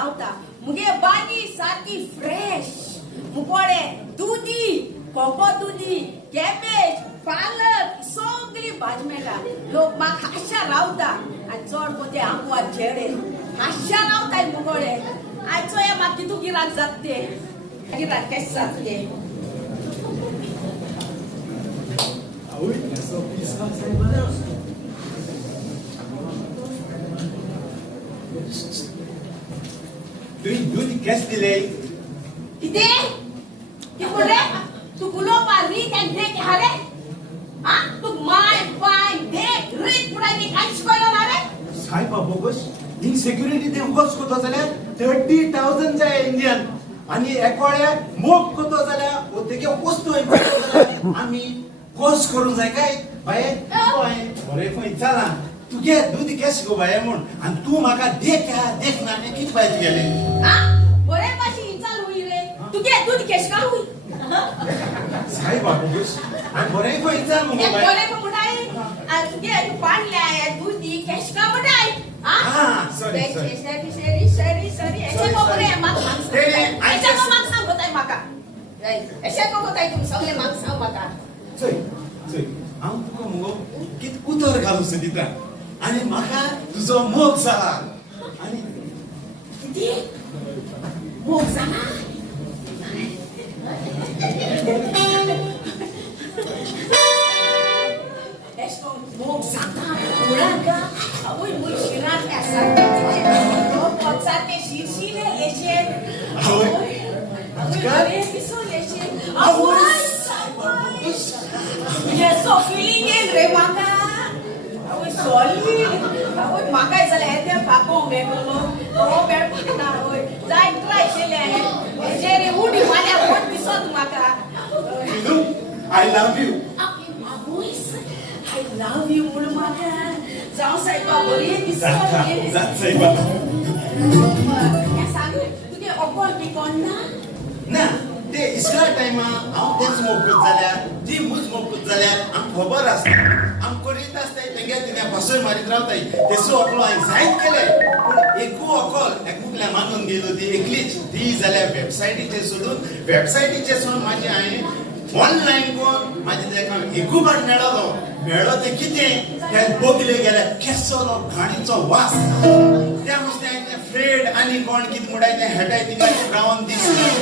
रावता मुगे भाजी सारकी फ्रेश मुकोडे दुधी कोको दुधी कॅबेज पालक सगळी भाजी मेळटा लोक म्हाका हाश्या रावता आनी चड कोते आमवार चेडे हाश्या रावताय मुकोडे आयचो हे म्हाका कितू गिराक जात ते गिराक केस जात ते Tudo que quer se ler. किती किती रे तू गुलो पारी त्या देख हारे हा तू माय पाय देख रीत पुरायनी काय शिकवलं ना रे साहेब बोगस नी सिक्युरिटी ते उगस कोतो जाल्यार 30,000 जाय इंडियन आणि एकोड्या मोग कोतो जाल्यार ओतेके वस्तू कोतो जाल्यार आम्ही कोर्स करून जाय काय बाये बरे खंय चला तुगे दूध केस गो बाये म्हण आणि तू म्हाका देख ना ने कित पाहिजे गेले हा बरे पाशी चालू होई रे तुगे दूध केश का होई साहेब बोगस आणि बरे खंय चल मग बाये बरे मुडाई आज तुगे तू पाणी आया दूध केश का मुडाई हा सॉरी सरी ऐसे को बरे माग ऐसे को माग सांग होताय माका ऐसे को होताय तुम सगळे माग सांग माका चल हांव तुका मुगो कित उतर घालूं सोदिता आनी म्हाका तुजो मोग जाला आनी किती मोग जाला एसको मोग जाला मुळाका आवय मुळ शिरात आसा तो पचाते शिरशिरे एशे आवय आवय किसो एशे आवय येसो फीलिंग येल रे म्हाका आवय सॉली आवय म्हाका जाले हेते पाको मेगलो तो बेड ना आवय जाय ट्राय केले हेजे रे उडी माल्या कोण दिसत म्हाका I love you I love you मुळ म्हाका जाव सायबा बरी दिसत जात सायबा या सांग तुगे ऑफर बी कोण ना ते इसला टायमा हांव तेच मोग करत जाल्यार ती मूज मोग करत जाल्यार आमकां खबर आसता आम करीत आसताय तेंगे तिने भासोय मारीत रावताय तेसो अकलो हांवें जायत केले पूण एकू अकल एकमुखल्या मानून गेलो ती एकलीच ती जाल्यार वेबसायटीचेर सोडून म्हाजी हांवें ऑनलायन कोण म्हाजे तेका एकू पाट मेळ्ळो ते कितें ते बोगले गेले केसलो घाणीचो वास त्या नुस्तें हांवें फ्रेड आनी कोण कितें मुडाय तें हेटाय थिंगा रावन ती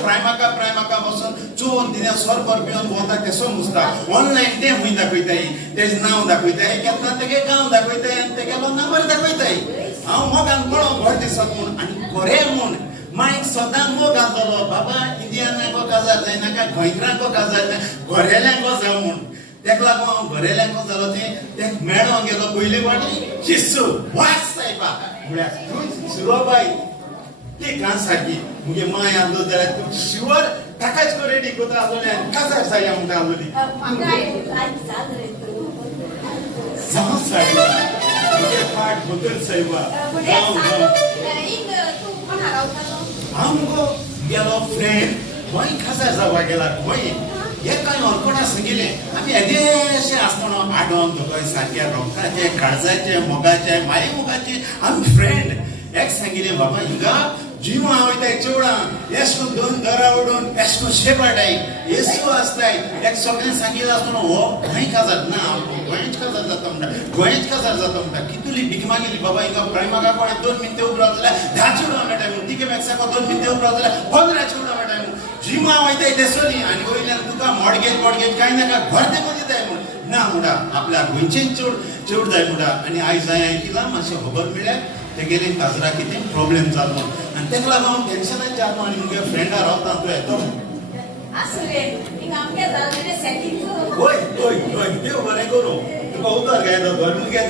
प्रायमाका बसून चोवन तिने सोरपर पिवन भोंवता तेसो नुस्ता ऑनलायन तें खूंय दाखयताय तेजें नांव दाखयताय केन्ना तेगे गांव दाखयताय आनी तेगेलो नंबर दाखयताय हांव मोगान पळोवंक बरें दिसत म्हूण आनी खरें म्हूण मायक सदां मोग घालतलो बाबा इंडियनाको काजार जायनाका गोंयकारांको काजार जाय घोरेल्यांको जावं म्हूण तेका लागून हांव घोरेल्यांको जालो ते मेळोंक गेलो पयले फावटी शिस्सू वास सायबा म्हळ्यार तूं सुरोबाई ती कान सारकी मुगे माय आसलो जाल्यार तूं शिवर ताकाच को रेडी कोता आसलोली आनी काजार साया म्हणटा आसलोली जावं सायबा मुगे पाट बदल सायबा हांव मुगो गेलो फ्रेंड खंय काजार जावपा गेला खंय हे कांय ऑर्कोडा सांगिल्लें आमी येदेशे आसतना आडोन दोगांय सारके रोंकाचे काळजाचे मोगाचे मारी मोगाचे आमी फ्रेंड एक सांगिल्लें बाबा हिंगा जिवा वयताय चेवडां एशको दोन दरा ओडून एशको शेपाटाय येसू आसताय एक सगळें सांगिल्लें आसतना हो खंय काजार ना गोंयच काजार जाता म्हणटा गोंयच काजार जाता म्हणटा कितुली भीक मागिल्ली बाबा हिंगा प्रायमाका कोणें 2 मिनटां उबो रावता जाल्यार 10 चेवडां मेळटाय म्हणून तिके मॅक्साको 2 मिनटां उबो रावता जाल्यार 15 चेवडां मेळटाय म्हणून जिमा वयताय तेसोनी आनी वयल्यान तुका मॉडगेज कांय नाका घर तेको दिताय म्हणून ना म्हणटा आपल्या गोंयचें चेवड जाय म्हणटा आनी आयज हांवें आयकिलां मातशें खबर मेळ्ळ्यार तेगेली काजरा कितें प्रॉब्लेम जालो आनी तेका लागून हांव टेन्शनान जालो आनी मुगे फ्रेंडा रावता तूं येतो आसले हिंगा आमगे जाल्ले सेटिंग ओय देव बरें करूं तुका उतर घायलो धरून घे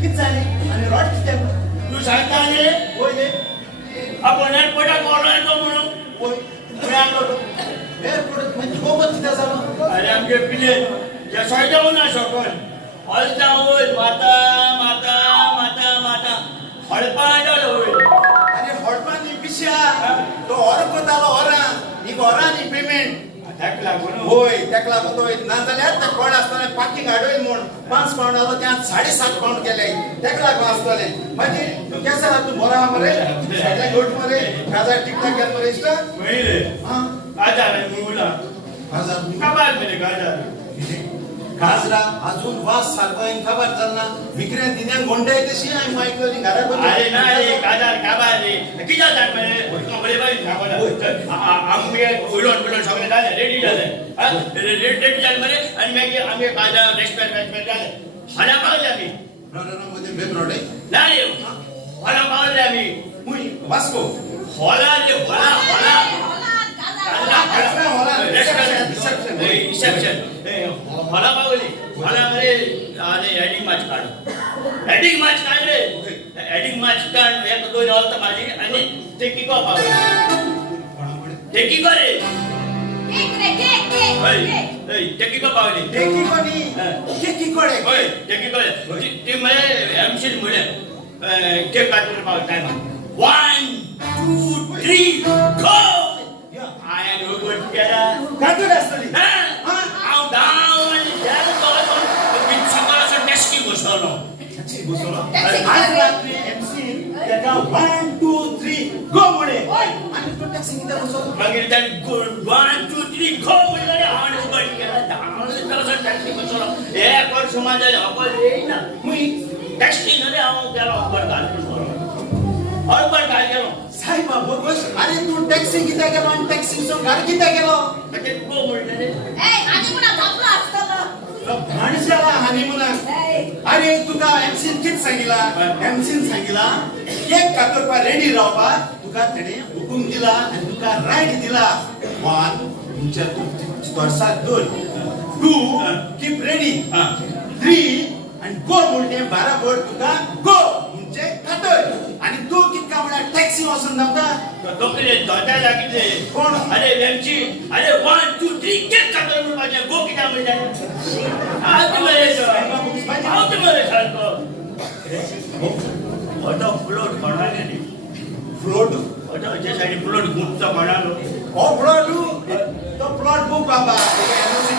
कितें जालें आनी रॉड कितें तू सांगता न्ही ओय रे आपण एअरपोर्टाक ऑर्डर येतो म्हणून ओय गोंयांत एअरपोर्टाक म्हणजे गोबत कितें जालो अरे आमगे प्लेन जे सोयता ना सकल हलता वयर माता हळपां जालो वयर अरे हडपा न्ही पिश्या तो ऑर कोतालो ऑरां नी ऑरां नी पेमेंट हेक लागून होय ताका लागून तो नाजाल्यार ते कोण आसताले पाकी गाडोय म्हूण 5 पावंड आलो त्या 7.5 पावंड केले ताका लागून आसताले मागीर तू केसा आहा तू बरो आहा मरे फाटल्यान गोट मरे काजार टिकटाक केल मरे इश्टा वयले हां काजार मुला काजार काबार मेले काजार काजरा अजून वास सारको हांवें खबर जालना विक्रेन दिन्यान गोंडाय तशी हांवें मायकली घरा अरे ना रे काजार काबार रे किजा जात मरे बरे बाई खावला आमगे उलोन बिलोन सगळे झाले रेडी झाले रेडी झाले मरे आणि मागीर आमगे काजार रेस्टोरंट झाले हला पावले आमी मध्ये बेब्रोडे ना रे हला पावले आमी मुई वास्को हॉला रे हॉला हॉला मला पावली मला मरे अरे एडिंग मॅच काढ एडिंग मॅच काढ रे एडिंग मॅच काढ एक दोन ऑल तर माझी आणि ते की को पावली ते की करे ते की को पावली टेकी कोणी टेकी कोडे होय ते की करे ते मरे एमसी मुळे ते काढून पावली time 1 2 3 go I am no good together. काटून असतली Out down and down goes on. With some testing was on. अच्छी घुसलो आज रात्री एमसी त्याका 1 2 3 गो म्हणे आणि तो टॅक्सी किती घुसलो मागीर त्यान 1 2 3 गो म्हणले आणि उबड केला डाऊन तसं टॅक्सी बसलो एक वर्ष माझ्या अकल येईना मी टॅक्सी नरे हांव गेलो अकल घालून अकल घालून साहेब बोगस अरे तू टॅक्सी किती गेलो आणि टॅक्सीचो घर किती गेलो म्हणजे गो म्हणले आणि पुन्हा घातला असताना माणसाला हनीमुनाक अरे तुका एमसीन कित सांगिला एमसीन सांगिला केक कातरपा रेडी रावपा तुका तेणे हुकूम दिला आणि तुका राईट दिला 1 तुमच्या वर्सात 2 2 कीप रेडी 3 आणि गो म्हणते 12 बोर्ड तुका गो म्हणजे कातर आणि तू कितका म्हणा टॅक्सी वचून नामता दोकले दोटा लागिले कोण अरे वेमची अरे 1 2 3 केक कातर म्हणून माझे गो किता म्हणले आज मरे आज मरे सारखो ओटो फ्लोट बनाले नी फ्लोट ओटो जे साइड फ्लोट गुप्त बनालो ओ फ्लोट तो फ्लोट बुक बाबा एनओसी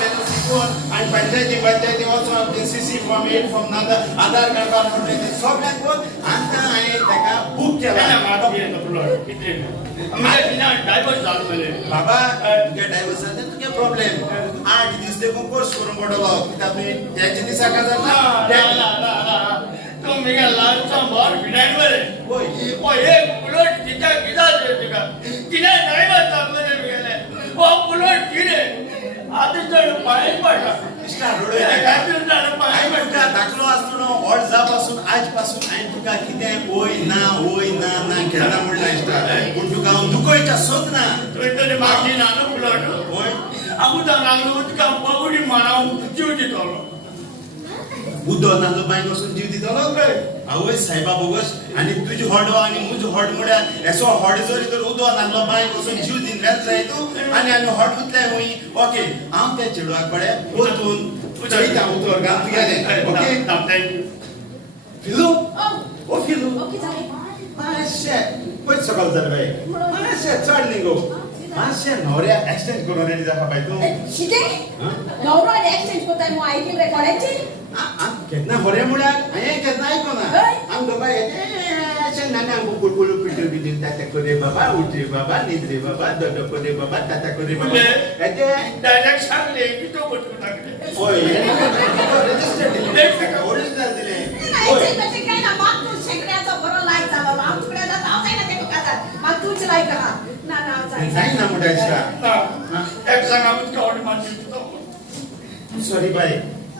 कोण आणि पंचायती वचून सीसी फॉर्म 8 फॉर्म आधार कार्ड बनवले ते सगळ्यात कोण आता आहे त्याका बुक केला ना मागे फ्लोट किती आम्ही बिना डायव्हर्स झालो मले बाबा तुगे डायव्हर्स जाते तुगे प्रॉब्लेम 8 दीस देखून कोर्स करून पडलो कित्याक तुमी त्याचे दिसा का जाता तुम्ही काय लालचा मार बिनाय मरे होय ओ एक फ्लोट किता किता तुका किना डायव्हर्स झालो गेले ओ फ्लोट किरे आधी जण पाय पडला इष्टा रोडे काय म्हणता दाखलो असतो ऑड जापासून आजपासून आणि तुका किती होय ना केला म्हणला इष्टा पण तुका हांव दुखोयच्या सोद ना तुझे मागणी नानो फ्लोट होय आमुदा नागलो तुका बगुडी माराव जीव दितलो उदो नालो बाय वचून जीव दितलो काय आवय साहेबा बोगस आणि तुझी हॉड आणि मुझ हॉड मुड्या एसो हॉड जरी तर उदो नालो बाय वचून जीव दिन रात जाय तू आणि हॉड उतले होई ओके हांव त्या चेडवाक पडे ओतून चढीता उतर गात गेले ओके थँक यू फिलू ओ फिलू ओके झाले माशे पयत सकाळ जाले बाय माशे चढ निगो माशे नवऱ्या एक्सचेंज करून रेडी जाता बाय तू शिजे नवरा एक्सचेंज करताय मग ऐकून रेकॉर्डायची केतना होरे मुळ्याक हांवें केतना आयकोना आम दोगा येते नाना आमको कुलकुल पिटू बिदिन ताता करे बाबा उठरे बाबा निद्रे बाबा दडो करे बाबा ताता करे बाबा येते डायरेक्ट सांगले की तो बटू टाकले होय रजिस्टर दिले ओरिजिनल दिले होय तसे काय ना मग तू शेकड्याचा बरो लाईक झाला मग तुकड्याला जाऊ दे ना ते दुकानात मग तूच लाईक करा ना नाही ना मोठा इष्टा एक सांगा मुझे ऑर्डर मारली सॉरी बाय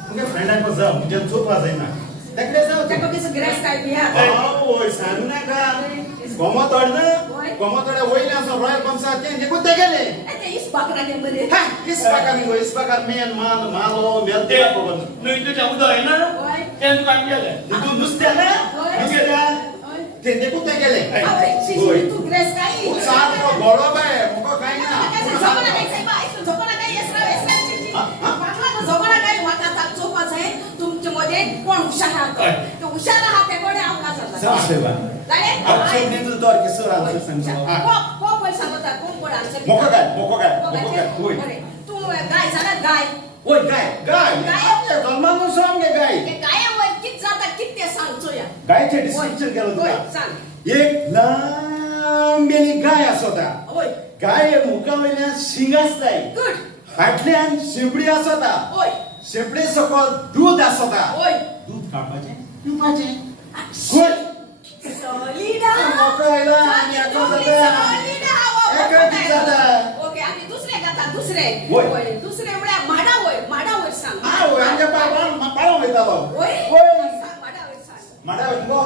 मुगे फ्रेंडाक जाऊ मुझे चोपा जायना तकडे जाऊ त्या कसं ग्रेस काय बिया ओय सांगू नका कोमतोड ना कोमतोडे वयले असो रॉयल पंचायत ते कुठे गेले ते इस बाकरा के मध्ये हा इस बाकार मेन मालो मेलते कोण नुई तुझ्या उदो आहे ना ते तू काम केलं तू नुसते ना नुसते ते कुठे गेले होय तू ग्रेस काय सात को गोळो बाय मुको काय ना झोपणा काय साहेब ऐकून झोपणा काय येसरा बाकरा तो झोपणा काय वाका चोपाच आहे तुमच्या मध्ये कोण हुशार आहात तो हुशार आहात ते कोणी आमका सांगता सेवा जाणे अच्छा नेतू दर किसर आन्सर सांगतो को पण सांगता कोण आन्सर मोको काय होय तू गाय जाल्यार गाय ओय गाय आमगे जल्मानूच आमगे गाय गाया वयर कित जाता कित ते सांगचो या गायचे डिस्क्रिप्शन केलं होय तुका सांग एक लांबेली गाय आसता होय गाय मुखा वयल्यान शिंग आसताय गुड फाटल्यान शेपडी आसता होय शेपडे सकयल दूध आसता होय दूध काडपाचें पिवपाचें गुड सॉलिडा मोकळो आयला आनी आको जाता एका कित जाता ओके आमी दुसरे गाता दुसरे होय. होय दुसरे म्हळ्यार माडा वयर सांग होय आमगे पाळो वयतालो होय होय सांग माडा वयर सांग माडा वयतलो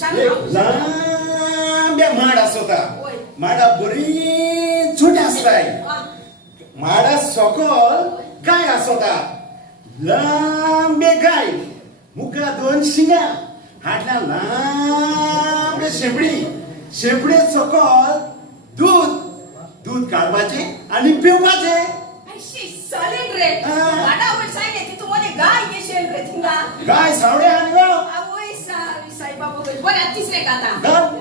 सांग एक लांबे माड आसता होय. माडा बरी छोटी आसताय माडा सकयल गाय आसता लांबे गाय मुखा दोन शिंगा फाटल्यान लांबे शेपडी सकयल दूध काडपाचें आनी पिवपाचें सॉलिड रे माडा वयर सांगे ती तू मने गाय घेशेल रे थिंगा गाय सावडे आनी गो आवय साई बाबा बरं तिसरे गाता गाव.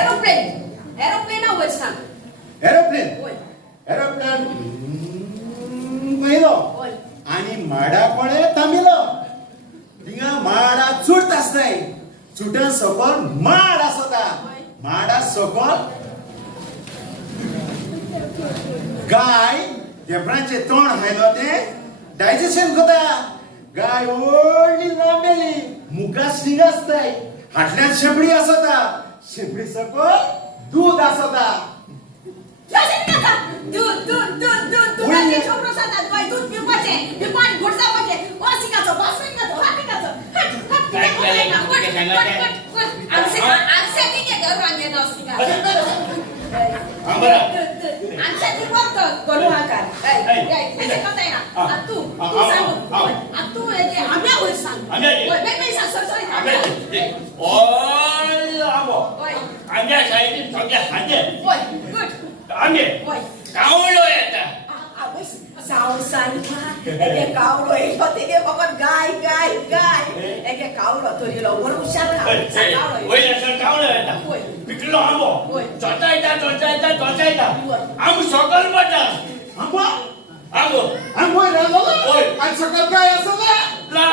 एरोप्लेन वयर सांग एरोप्लेन होय पयलो होय आनी माडा पळे थांबिलो थिंगा माडा चुडत आसताय चुड्या सकयल माड आसता माडा सकयल गाय देपरांचे तोंड हायलो ते डायजेशन करता गाय व्हडली लांबेली मुखार शिंग आसताय फाटल्यान शेपडी आसता शेपडी सकयल दूध आसता दूध दुधाची छोकरो जाता बाय दूध पिवपाचें पिवपान घोट जावपाचें ओ सिंगाचो बासुंगाचो हाटिकाचो हट आमसे तिगे गरवांगे नो सिंगा आमसे ती वर्त करू आकार ऐसे करताय ना तू सांग तू ये आम्या वयर सांग ओय बेबे सांग सर ऑल आंबो ओय आमच्या सायडीन सगळे हाजे ओय गुड आंबे ओय कावळो येता एके कावळो येतो तेगे फकत गाय एके कावळो तोरिलो बरो हुशार कावळो वयल्यान कावळो येता होय. पिकलो आंबो होय. चोचायता आंबो सकल पडटा आंबो आंबो आंबो रालो होय. आनी सकयल गाय आसता ला